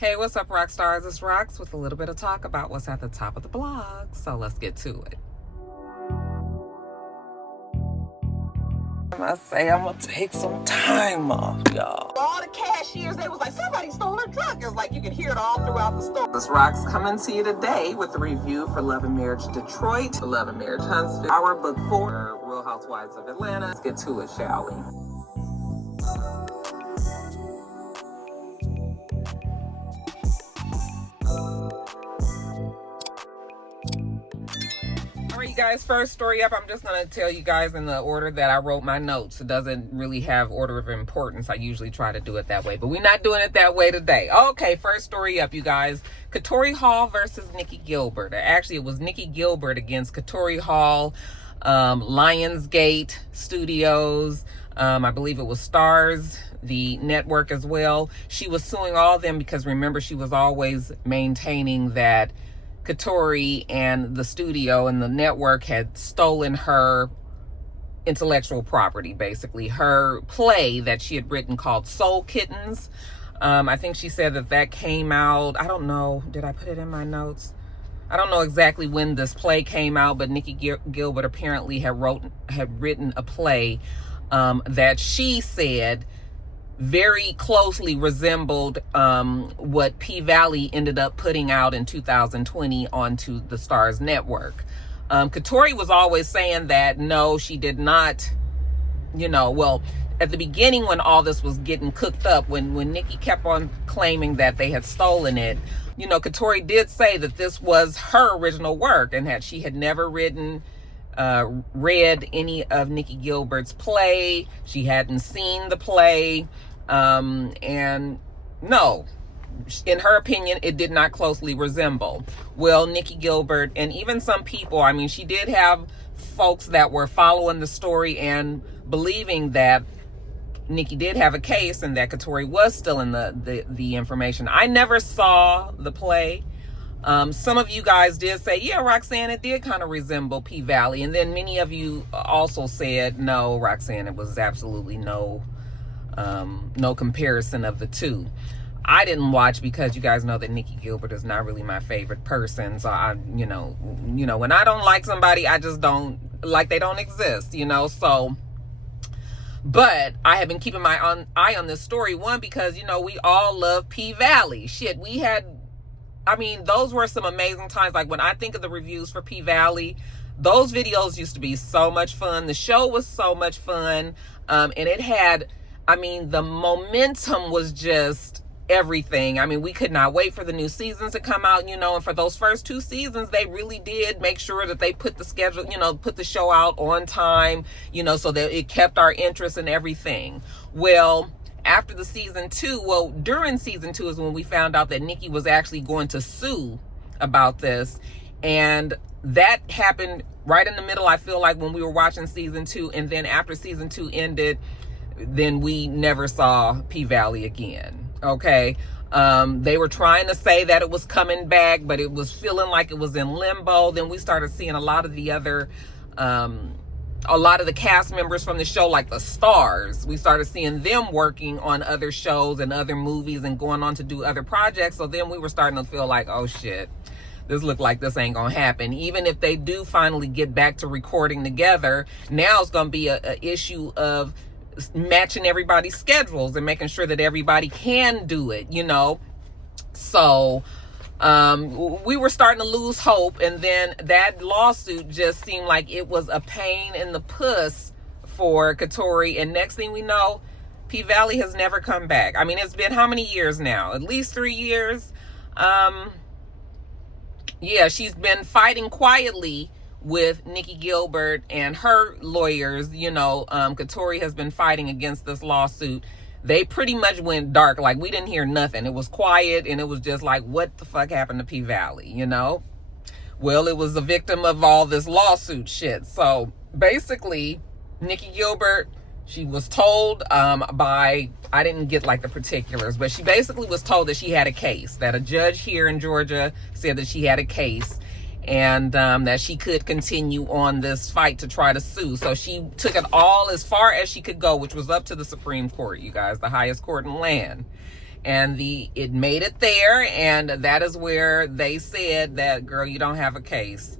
Hey, what's up, Roxstars? It's Rox with a little bit of talk about what's at the top of the blog. So let's get to it. I say I'm gonna take some time off, y'all. All the cashiers, they was like, somebody stole her truck. It's like you can hear it all throughout the store. This Rox coming to you today with a review for Love and Marriage Detroit, Love and Marriage Huntsville, our book 4, Real Housewives of Atlanta. Let's get to it, shall we? You guys, first story up. I'm just gonna tell you guys in the order that I wrote my notes. It doesn't really have order of importance. I usually try to do it that way, but we're not doing it that way today. Okay, first story up, you guys. Katori Hall versus Nikki Gilbert. Actually, it was Nikki Gilbert against Katori Hall, Lionsgate Studios. I believe it was Stars, the network as well. She was suing all of them because, remember, she was always maintaining that Katori and the studio and the network had stolen her intellectual property, basically. Her play that she had written called Soul Kittens. I think she said that came out, I don't know, did I put it in my notes? I don't know exactly when this play came out, but Nikki Gilbert apparently had written a play that she said very closely resembled what P-Valley ended up putting out in 2020 onto the Stars network. Katori was always saying that no, she did not, well, at the beginning when all this was getting cooked up, when Nikki kept on claiming that they had stolen it, Katori did say that this was her original work and that she had never read any of Nikki Gilbert's play. She hadn't seen the play. And no, in her opinion, it did not closely resemble. Well, Nikki Gilbert and even some people, I mean, she did have folks that were following the story and believing that Nikki did have a case and that Katori was still in the information. I never saw the play. Some of you guys did say, yeah, Roxanne, it did kind of resemble P-Valley. And then many of you also said, no, Roxanne, it was absolutely no comparison of the two. I didn't watch because you guys know that Nikki Gilbert is not really my favorite person. So I, when I don't like somebody, I just don't like they don't exist, so. But I have been keeping my eye on this story. One, because, we all love P-Valley. Shit, those were some amazing times. Like when I think of the reviews for P-Valley, those videos used to be so much fun. The show was so much fun. And it had, the momentum was just everything. We could not wait for the new seasons to come out, and for those first 2 seasons, they really did make sure that they put the schedule, put the show out on time, so that it kept our interest and everything. Well, after the during season 2 is when we found out that Nikki was actually going to sue about this. And that happened right in the middle, I feel like, when we were watching season 2. And then after season 2 ended, then we never saw P-Valley again. Okay. They were trying to say that it was coming back, but it was feeling like it was in limbo. Then we started seeing a lot of the other, a lot of the cast members from the show, like the Stars, we started seeing them working on other shows and other movies and going on to do other projects. So then we were starting to feel like, oh shit, this looked like this ain't gonna happen. Even if they do finally get back to recording together, now it's gonna be a issue of matching everybody's schedules and making sure that everybody can do it, So we were starting to lose hope, and then that lawsuit just seemed like it was a pain in the puss for Katori. And next thing we know, P-Valley has never come back. It's been how many years now? At least 3 years. Yeah, she's been fighting quietly with Nikki Gilbert and her lawyers. Katori has been fighting against this lawsuit. They pretty much went dark. Like, we didn't hear nothing. It was quiet, and it was just like, what the fuck happened to P-Valley, Well, it was a victim of all this lawsuit shit. So basically, Nikki Gilbert, she was told I didn't get like the particulars, but she basically was told that she had a case, that a judge here in Georgia said that she had a case, and that she could continue on this fight to try to sue. So she took it all as far as she could go, which was up to the Supreme Court, you guys, the highest court in the land. and it made it there, and that is where they said that, girl, you don't have a case.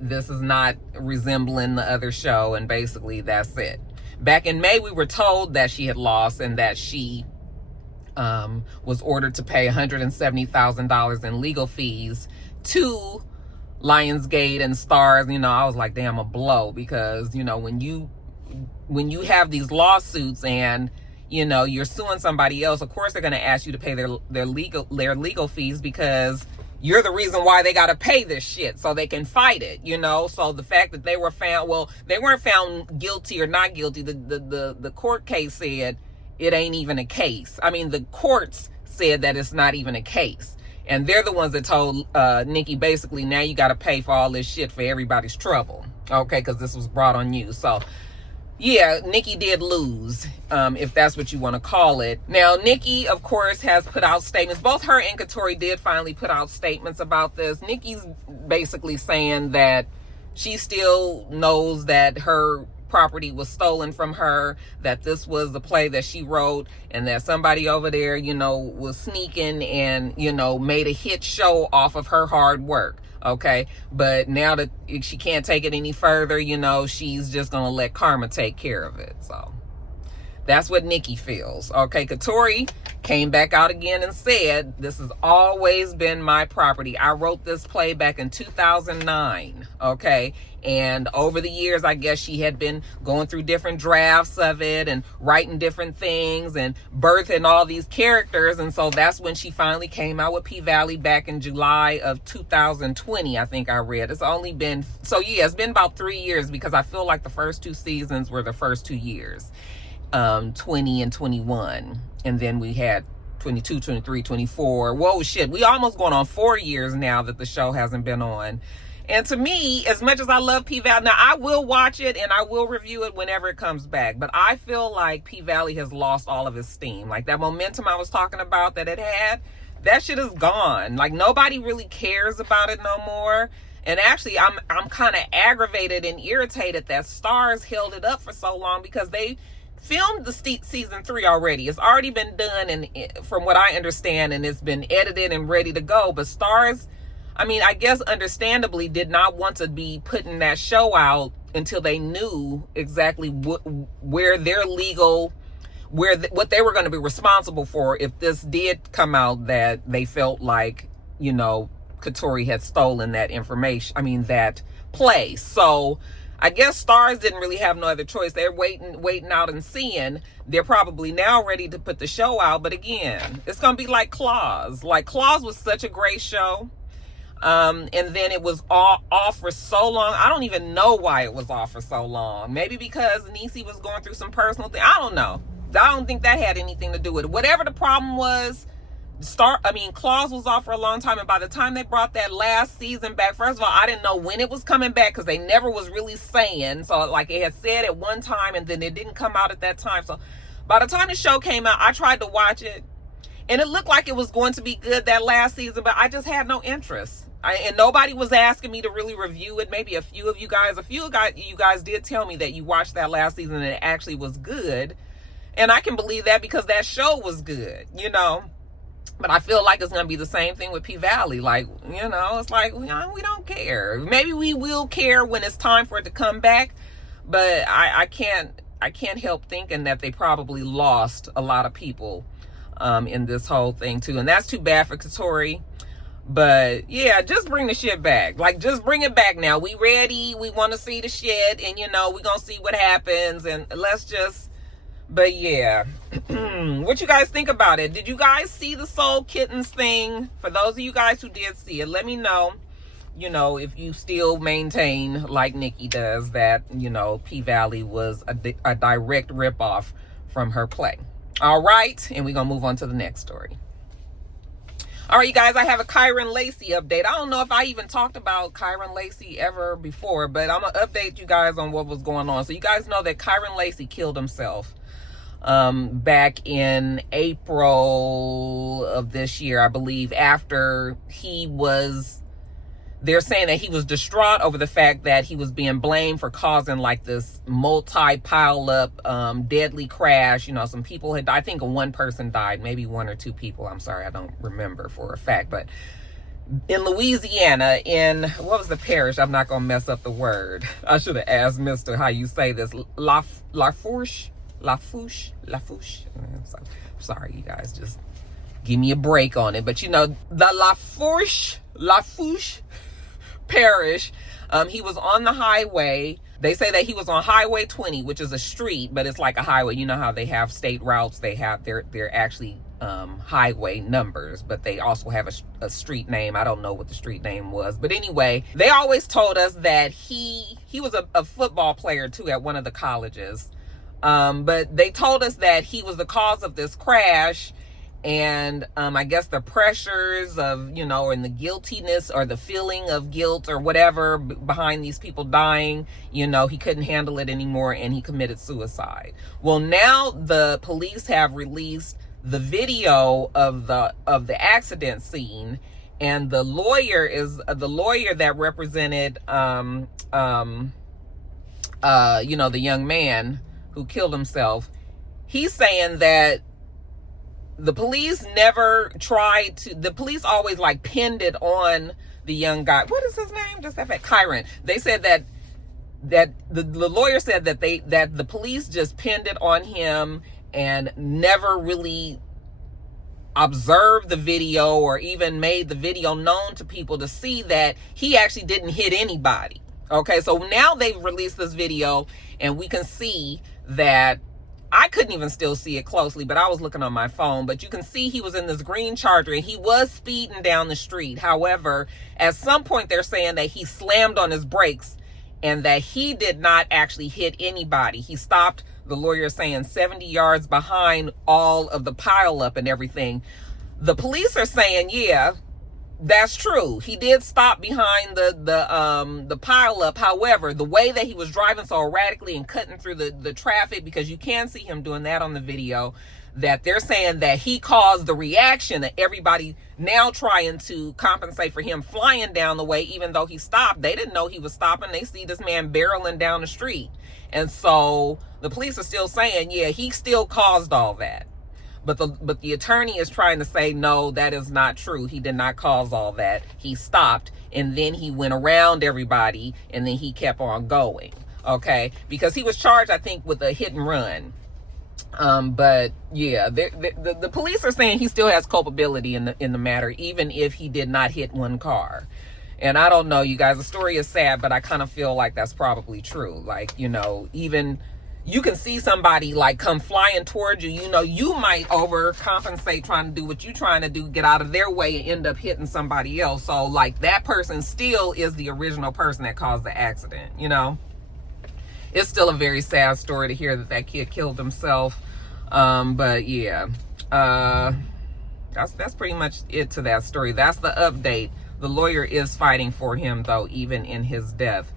This is not resembling the other show, and basically that's it. Back in May, we were told that she had lost and that she was ordered to pay $170,000 in legal fees to Lionsgate and Stars. You know, I was like, damn, a blow, because, you know, when you have these lawsuits and, you know, you're suing somebody else, of course they're going to ask you to pay their legal fees, because you're the reason why they got to pay this shit, so they can fight it, you know. So the fact that they were found, well, they weren't found guilty or not guilty. The court case said it ain't even a case. I mean, the courts said that it's not even a case. And they're the ones that told Nikki, basically, now you got to pay for all this shit for everybody's trouble. Okay, because this was brought on you. So, yeah, Nikki did lose, if that's what you want to call it. Now, Nikki, of course, has put out statements. Both her and Katori did finally put out statements about this. Nikki's basically saying that she still knows that her property was stolen from her, that this was the play that she wrote, and that somebody over there, you know, was sneaking and, you know, made a hit show off of her hard work. Okay, but now that she can't take it any further, you know, she's just gonna let karma take care of it. So that's what Nikki feels. Okay, Katori came back out again and said, this has always been my property. I wrote this play back in 2009, okay? And over the years, I guess she had been going through different drafts of it and writing different things and birthing all these characters. And so that's when she finally came out with P-Valley back in July of 2020, I think I read. It's only been, so yeah, it's been about 3 years, because I feel like the first 2 seasons were the first 2 years. 20 and 21, and then we had 22, 23, 24. Whoa, shit, we almost going on 4 years now that the show hasn't been on. And to me, as much as I love P-Valley, now I will watch it and I will review it whenever it comes back, but I feel like P-Valley has lost all of its steam. Like that momentum I was talking about that it had, that shit is gone. Like nobody really cares about it no more. And actually, I'm kind of aggravated and irritated that Stars held it up for so long, because they filmed the season 3 already. It's already been done, and from what I understand, and it's been edited and ready to go. But Stars, I mean, I guess understandably did not want to be putting that show out until they knew exactly where their legal, what they were going to be responsible for if this did come out that they felt like, you know, Katori had stolen that information. I mean, that play. So I guess Stars didn't really have no other choice. They're waiting out and seeing. They're probably now ready to put the show out. But again, it's going to be like Claws. Like Claws was such a great show. And then it was all off for so long. I don't even know why it was off for so long. Maybe because Niecy was going through some personal thing. I don't know. I don't think that had anything to do with it. Whatever the problem was, Claus was off for a long time, and by the time they brought that last season back, first of all, I didn't know when it was coming back, because they never was really saying. So like it had said at one time, and then it didn't come out at that time. So by the time the show came out, I tried to watch it, and it looked like it was going to be good that last season, but I just had no interest. And nobody was asking me to really review it. Maybe a few of you guys did tell me that you watched that last season and it actually was good, and I can believe that because that show was good, you know. But I feel like it's going to be the same thing with P-Valley. Like, you know, it's like, we don't care. Maybe we will care when it's time for it to come back. But I can't help thinking that they probably lost a lot of people in this whole thing too. And that's too bad for Katori. But yeah, just bring the shit back. Like, just bring it back now. We ready. We want to see the shit. And, you know, we're going to see what happens. And let's just... But yeah, what you guys think about it? Did you guys see the Soul Kittens thing? For those of you guys who did see it, let me know, you know, if you still maintain, like Nikki does, that, you know, P-Valley was a direct ripoff from her play. All right, and we're going to move on to the next story. All right, you guys, I have a Kyren Lacey update. I don't know if I even talked about Kyren Lacey ever before, but I'm going to update you guys on what was going on. So you guys know that Kyren Lacey killed himself back in April of this year, I believe, after he was they're saying that he was distraught over the fact that he was being blamed for causing like this multi-pile up deadly crash. You know, some people had, I think one person died, maybe one or two people. I'm sorry, I don't remember for a fact. But in Louisiana, in, what was the parish? I'm not going to mess up the word. I should have asked Mr. how you say this. Lafouche. I'm sorry, you guys, just give me a break on it. But you know, the Lafouche parish, he was on the highway. They say that he was on Highway 20, which is a street, but it's like a highway. You know how they have state routes, they have they're actually highway numbers, but they also have a street name. I don't know what the street name was, but anyway, they always told us that he was a football player too at one of the colleges, but they told us that he was the cause of this crash. And I guess the pressures of, you know, and the guiltiness or the feeling of guilt or whatever behind these people dying, you know, he couldn't handle it anymore and he committed suicide. Well, now the police have released the video of the accident scene, and the lawyer that represented you know, the young man who killed himself. He's saying that the police never tried to, the police always like pinned it on the young guy. What is his name? Just that fact. Kyren. They said that the lawyer said that the police just pinned it on him and never really observed the video or even made the video known to people to see that he actually didn't hit anybody. Okay, so now they've released this video and we can see that, I couldn't even still see it closely, but I was looking on my phone. But you can see he was in this green Charger and he was speeding down the street. However, at some point they're saying that he slammed on his brakes and that he did not actually hit anybody. He stopped, the lawyer is saying, 70 yards behind all of the pileup and everything. The police are saying, yeah, that's true. He did stop behind the pileup. However, the way that he was driving so erratically and cutting through the traffic, because you can see him doing that on the video, that they're saying that he caused the reaction that everybody now trying to compensate for him flying down the way, even though he stopped. They didn't know he was stopping. They see this man barreling down the street. And so the police are still saying, yeah, he still caused all that. But the attorney is trying to say, no, that is not true. He did not cause all that. He stopped and then he went around everybody and then he kept on going. Okay, because he was charged, I think, with a hit and run. But yeah, the police are saying he still has culpability in the matter, even if he did not hit one car. And I don't know, you guys, the story is sad, but I kind of feel like that's probably true. Like, you know, even you can see somebody like come flying towards you, you know, you might overcompensate trying to do what you're trying to do, get out of their way and end up hitting somebody else. So like that person still is the original person that caused the accident, you know. It's still a very sad story to hear that kid killed himself. But yeah, that's pretty much it to that story. That's the update. The lawyer is fighting for him though, even in his death.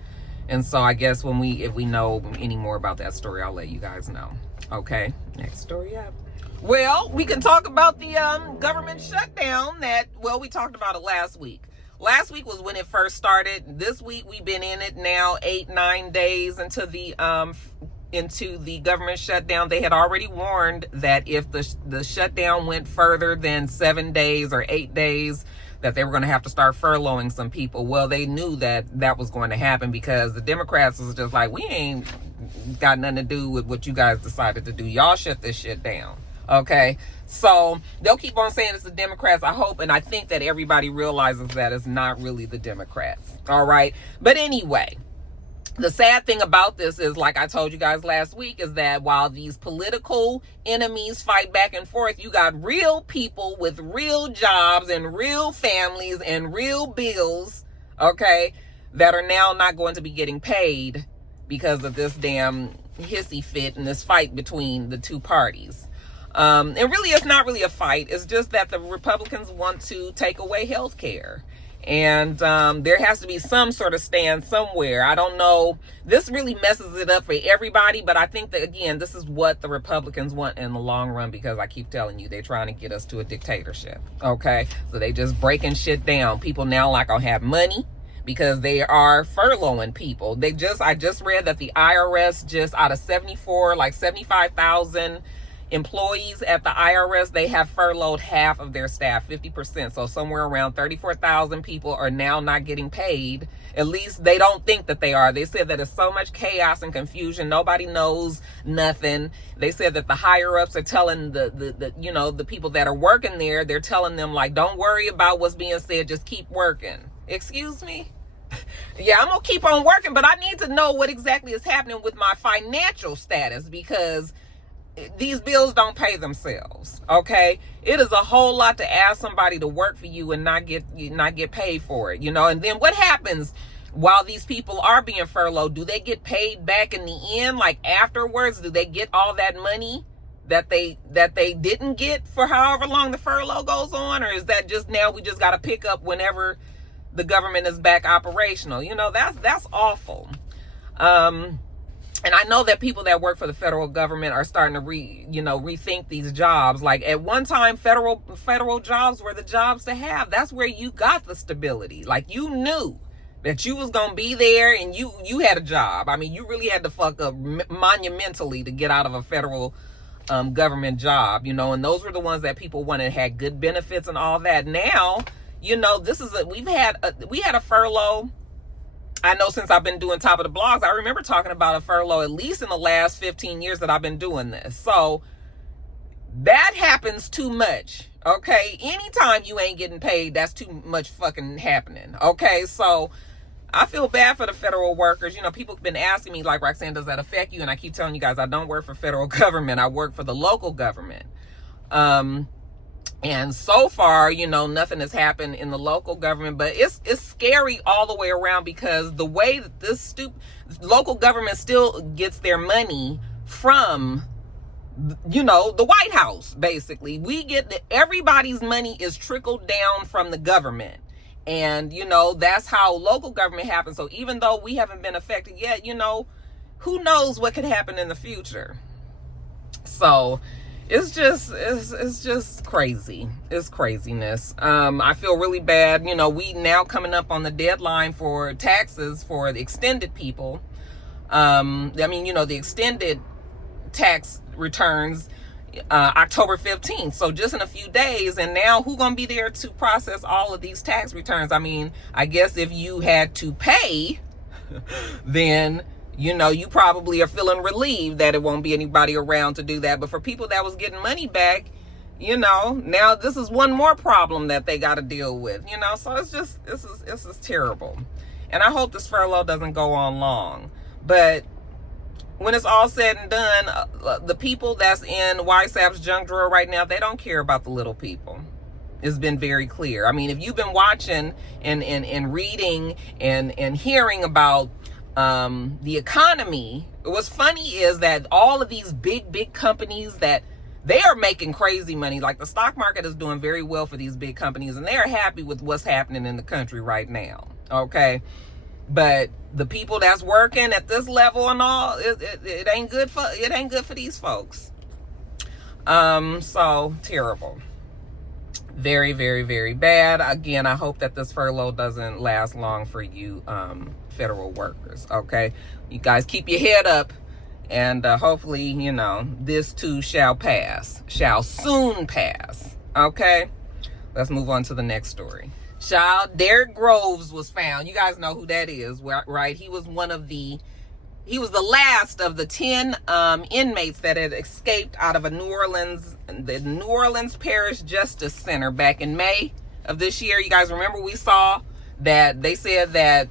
And so I guess if we know any more about that story, I'll let you guys know. Okay, next story up. Well, we can talk about the government shutdown we talked about it last week. Last week was when it first started. This week we've been in it now 8-9 days into the government shutdown. They had already warned that if the shutdown went further than 7 days or 8 days, that they were going to have to start furloughing some people. Well, they knew that was going to happen because the Democrats was just like, we ain't got nothing to do with what you guys decided to do. Y'all shut this shit down. Okay, so they'll keep on saying it's the Democrats. I hope and I think that everybody realizes that it's not really the Democrats. All right, but anyway, the sad thing about this is, like I told you guys last week, is that while these political enemies fight back and forth, you got real people with real jobs and real families and real bills, okay, that are now not going to be getting paid because of this damn hissy fit and this fight between the two parties. And really, it's not really a fight. It's just that the Republicans want to take away health care. And there has to be some sort of stand somewhere. I don't know. This really messes it up for everybody. But I think that, again, this is what the Republicans want in the long run, because I keep telling you, they're trying to get us to a dictatorship. Okay, so they just breaking shit down. People now like gonna have money. because they are furloughing people. I just read that the IRS, just out of 75,000 employees at the IRS, they have furloughed half of their staff, 50%. So somewhere around 34,000 people are now not getting paid. At least they don't think that they are. They said that it's so much chaos and confusion. Nobody knows nothing. They said that the higher ups are telling the people that are working there, they're telling them, like, don't worry about what's being said, just keep working. Excuse me? Yeah, I'm gonna keep on working, but I need to know what exactly is happening with my financial status, because these bills don't pay themselves. Okay, it is a whole lot to ask somebody to work for you and not get paid for it, and then what happens while these people are being furloughed? Do they get paid back in the end, like afterwards? Do they get all that money that they didn't get for however long the furlough goes on? Or is that just now we just got to pick up whenever the government is back operational? That's awful. And I know that people that work for the federal government are starting to rethink these jobs. Like, at one time, federal jobs were the jobs to have. That's where you got the stability. Like, you knew that you was going to be there and you had a job. I mean, you really had to fuck up monumentally to get out of a federal government job, and those were the ones that people wanted, had good benefits and all that. Now, we had a furlough. I know since I've been doing Top of the Blogs, I remember talking about a furlough at least in the last 15 years that I've been doing this. So that happens too much. Okay. Anytime you ain't getting paid, that's too much fucking happening. Okay. So I feel bad for the federal workers. People have been asking me, like, Roxanne, does that affect you? And I keep telling you guys, I don't work for federal government. I work for the local government. And so far, nothing has happened in the local government, but it's scary all the way around, because the way that this stupid local government still gets their money from, the White House, basically. Everybody's money is trickled down from the government. And, that's how local government happens. So even though we haven't been affected yet, who knows what could happen in the future. So it's just crazy. It's craziness. I feel really bad. We now coming up on the deadline for taxes for the extended people. The extended tax returns, October 15th. So just in a few days. And now who's going to be there to process all of these tax returns? I mean, I guess if you had to pay, then you probably are feeling relieved that it won't be anybody around to do that. But for people that was getting money back, now this is one more problem that they got to deal with, so this is terrible. And I hope this furlough doesn't go on long. But when it's all said and done, the people that's in YSAP's junk drawer right now, they don't care about the little people. It's been very clear. I mean, if you've been watching and reading and hearing about the economy, what's funny is that all of these big companies, that they are making crazy money. Like, the stock market is doing very well for these big companies, and they're happy with what's happening in the country right now. Okay. But the people that's working at this level and all, it ain't good for these folks. So terrible. Very, very, very bad. Again, I hope that this furlough doesn't last long for you, federal workers. Okay, you guys keep your head up, and hopefully, this too shall soon pass. Okay, let's move on to the next story. Derrick Groves was found. You guys know who that is, right? He was the last of the 10 inmates that had escaped out of the New Orleans Parish Justice Center back in May of this year. You guys remember we saw that they said that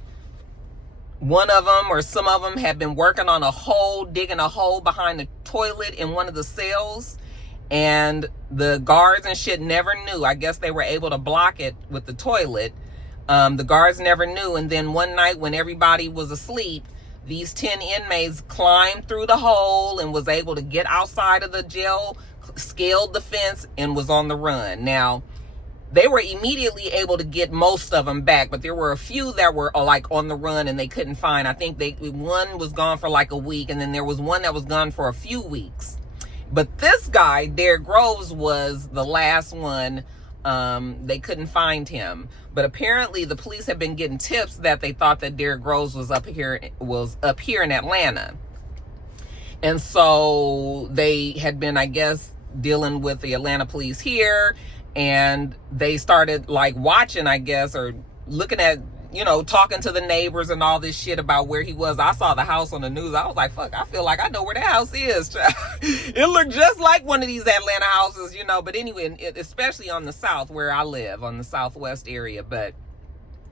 one of them or some of them had been working on digging a hole behind the toilet in one of the cells, and the guards and shit never knew. I guess they were able to block it with the toilet. The guards never knew. And then one night when everybody was asleep, these 10 inmates climbed through the hole and was able to get outside of the jail, scaled the fence, and was on the run. Now, they were immediately able to get most of them back, but there were a few that were like on the run and they couldn't find. I think one was gone for like a week, and then there was one that was gone for a few weeks. But this guy, Derrick Groves, was the last one They couldn't find him, but apparently the police have been getting tips that they thought that Derrick Rose was up here in Atlanta. And so they had been, I guess, dealing with the Atlanta police here, and they started like watching, I guess, or looking at, talking to the neighbors and all this shit about where he was. I saw the house on the news. I was like, fuck, I feel like I know where that house is. It looked just like one of these Atlanta houses, but anyway, especially on the south where I live, on the southwest area. But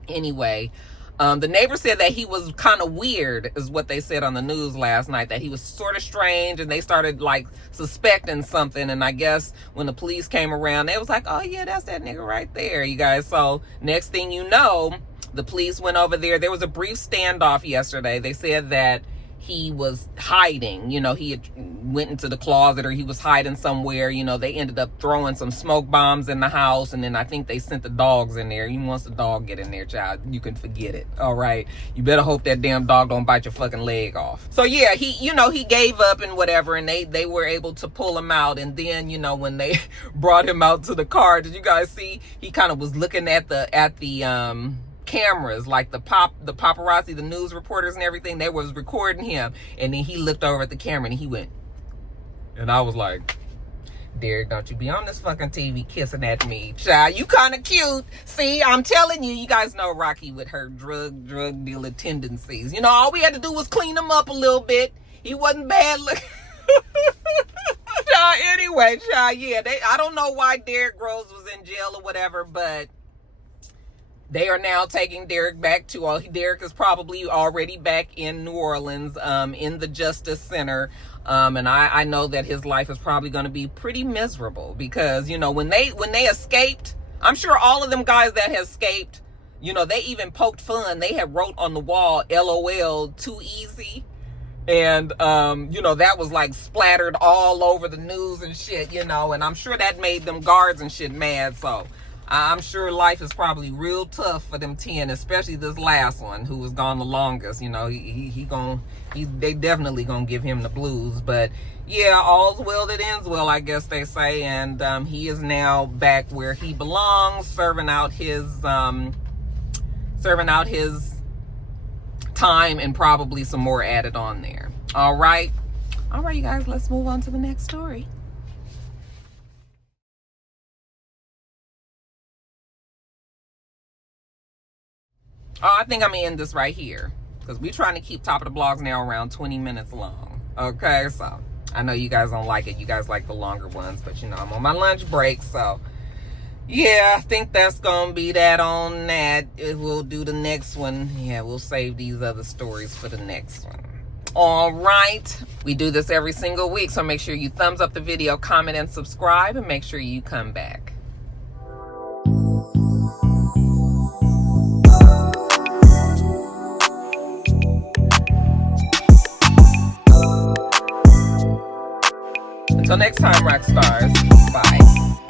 anyway, the neighbor said that he was kind of weird, is what they said on the news last night, that he was sort of strange, and they started like suspecting something. And I guess when the police came around, they was like, oh yeah, that's that nigga right there, you guys. So next thing you know, the police went over there. There was a brief standoff yesterday. They said that he was hiding, he had went into the closet, or he was hiding somewhere. They ended up throwing some smoke bombs in the house, and then I think they sent the dogs in there. Even once the dog get in there, child, you can forget it. All right, you better hope that damn dog don't bite your fucking leg off. So yeah, he gave up and whatever, and they were able to pull him out. And then when they brought him out to the car, did you guys see? He kind of was looking at the cameras, like the paparazzi, the news reporters and everything. They was recording him, and then he looked over at the camera and he went, and I was like, Derrick, don't you be on this fucking TV kissing at me, child. You kind of cute. See, I'm telling you, you guys know Rocky with her drug dealer tendencies. All we had to do was clean him up a little bit. He wasn't bad looking. Anyway, yeah, I don't know why Derrick Rose was in jail or whatever, but they are now taking Derrick back to, Derrick is probably already back in New Orleans, in the Justice Center. And I know that his life is probably going to be pretty miserable, because, when they escaped, I'm sure all of them guys that have escaped, they even poked fun. They had wrote on the wall, LOL, too easy. And, that was like splattered all over the news and shit, and I'm sure that made them guards and shit mad. So I'm sure life is probably real tough for them 10, especially this last one who was gone the longest. They definitely gonna give him the blues. But yeah, all's well that ends well, I guess they say. And he is now back where he belongs, serving out his time, and probably some more added on there. All right, you guys, let's move on to the next story. Oh, I think I'm gonna end this right here, because we're trying to keep Top of the Blogs now around 20 minutes long. Okay, so I know you guys don't like it. You guys like the longer ones, but I'm on my lunch break. So yeah, I think that's gonna be that on that. We'll do the next one. Yeah, we'll save these other stories for the next one. All right, we do this every single week, so make sure you thumbs up the video, comment, and subscribe, and make sure you come back. Until next time, Roxstars. Bye.